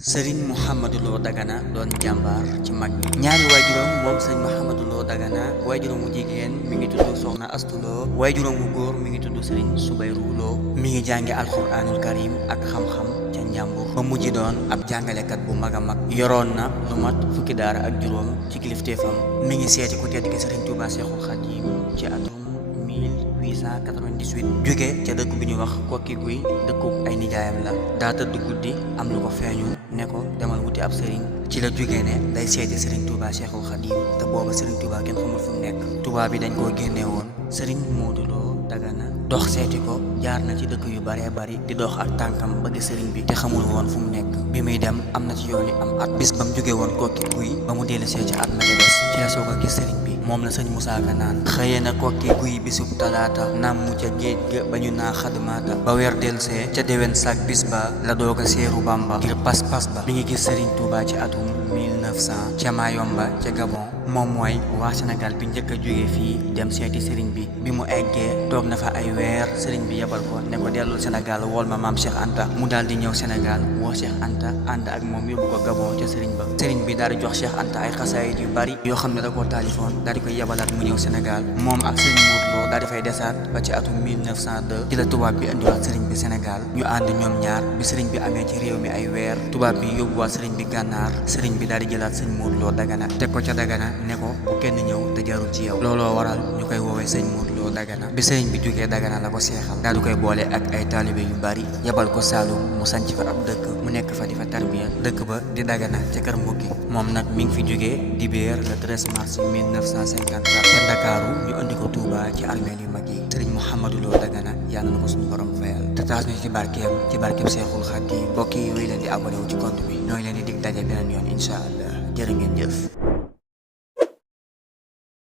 Sëriñ Mouhamadou Lo Dagana doon jàmbaar ci mag ñi ñaari waajuram moom sëriñ Mouhamadou Lo Dagana waajuram mu jigéen mi ngi tudd Soxna Astu Lo waajuram mu góor mi ngi tudd sëriñ Subayru Lo mi ngi jànge alxuraanul karim ak xam-xam ca njàmbur ba mujj doon ab jàngalekat bu mag a mag yoroon na lu mat fukki daara ak juróom ci kilifteefam mi ngi seeti ku tedd ki sëriñ Tuubaa Seexul Xadiim ci atum 1898 jóge ca dëkk bi ñu wax Kokki Guy dëkkub ay nijaayam la daa tëdd guddi am lu ko feeñu ne ko demal wuti ab sëriñ ci la jógee ne day seeti sëriñ Touba Cheikhul Khadim te booba sëriñ Touba kenn xamul fu mu nekk tubaab bi dañ koo génne woon sëriñ Modou Lo Dagana dox seeti ko jaar na ci dëkk yu baree bari di dox ak tànkam ba gis sëriñ bi te xamul woon fu mu nekk bi muy dem am na ci yoon yi am at bis ba mu jógee woon Kokki Guy ba mu dellu see ci at ma ca des ci la soog a gis sëriñ bi moom la sëñ Moussa Ka naan xëyee na Kokki Guy bisub talaata naam mu ca géej ga ba ñu naa xadmaata ba weer delsee ca déwén sak bis ba la doog a seeru Bamba ngir pas-pas ba mi ngi gis Serigne Touba ci atum 1900 ca Mayomba ca Gabon moom mooy waa Sénégal bi njëkk a jóge fii dem seeti Serigne bi mu eggee toog na fa ay weer Serigne bi yebal ko ne ko dellul Sénégal wool ma maam Cheikh Anta mu daal di ñëw Sénégal woo Cheikh Anta ànd ak moom yóbbu ko Gabon ca Serigne ba Serigne bi daal di jox Cheikh Anta ay xasaayit yu bari yoo xam ne da koo taalifoon daal di koy yebalaat mu ñëw Sénégal moom ak Serigne Modou Lo daal di fay desaat ba ci atum 1902 ci la tubaab bi indiwaat Serigne bi Sénégal ñu ànd ñoom ñaar bi Serigne bi amee ci réew mi ay weer tubaab bi yóbbuwaat Serigne bi gànnaar Serigne bi daal di jëlaat Serigne Modou Lo Dagana teg ko ca Dagana ne ko bu kenn ñëw te jarul ci yow looloo waral ñu koy woowee Serigne Modou Lo Dagana bi Serigne bi jógee Dagana la ko seexal daal di koy boole ak ay taalibe yu bari yebal ko Saalum mu sanc fa ab dëkk mu nekk fa di fa tarbiya dëkk ba di Dagana ca kër Mbukki moom nag mi ngi fi jógee dibéer le 13 mars 1954 ca Ndakaaru ñu andi ko Touba ci armeel yu mag yi Serigne Mouhamadou Lo Dagana yàlla na ko suñu borom fayal te taas ñu ci barkeem Seexul Xadiim mbokk yi wéy leen di abonné wu ci compte bi ñooy leen di dig daje beneen yoon incha allah jërë ngeen jëf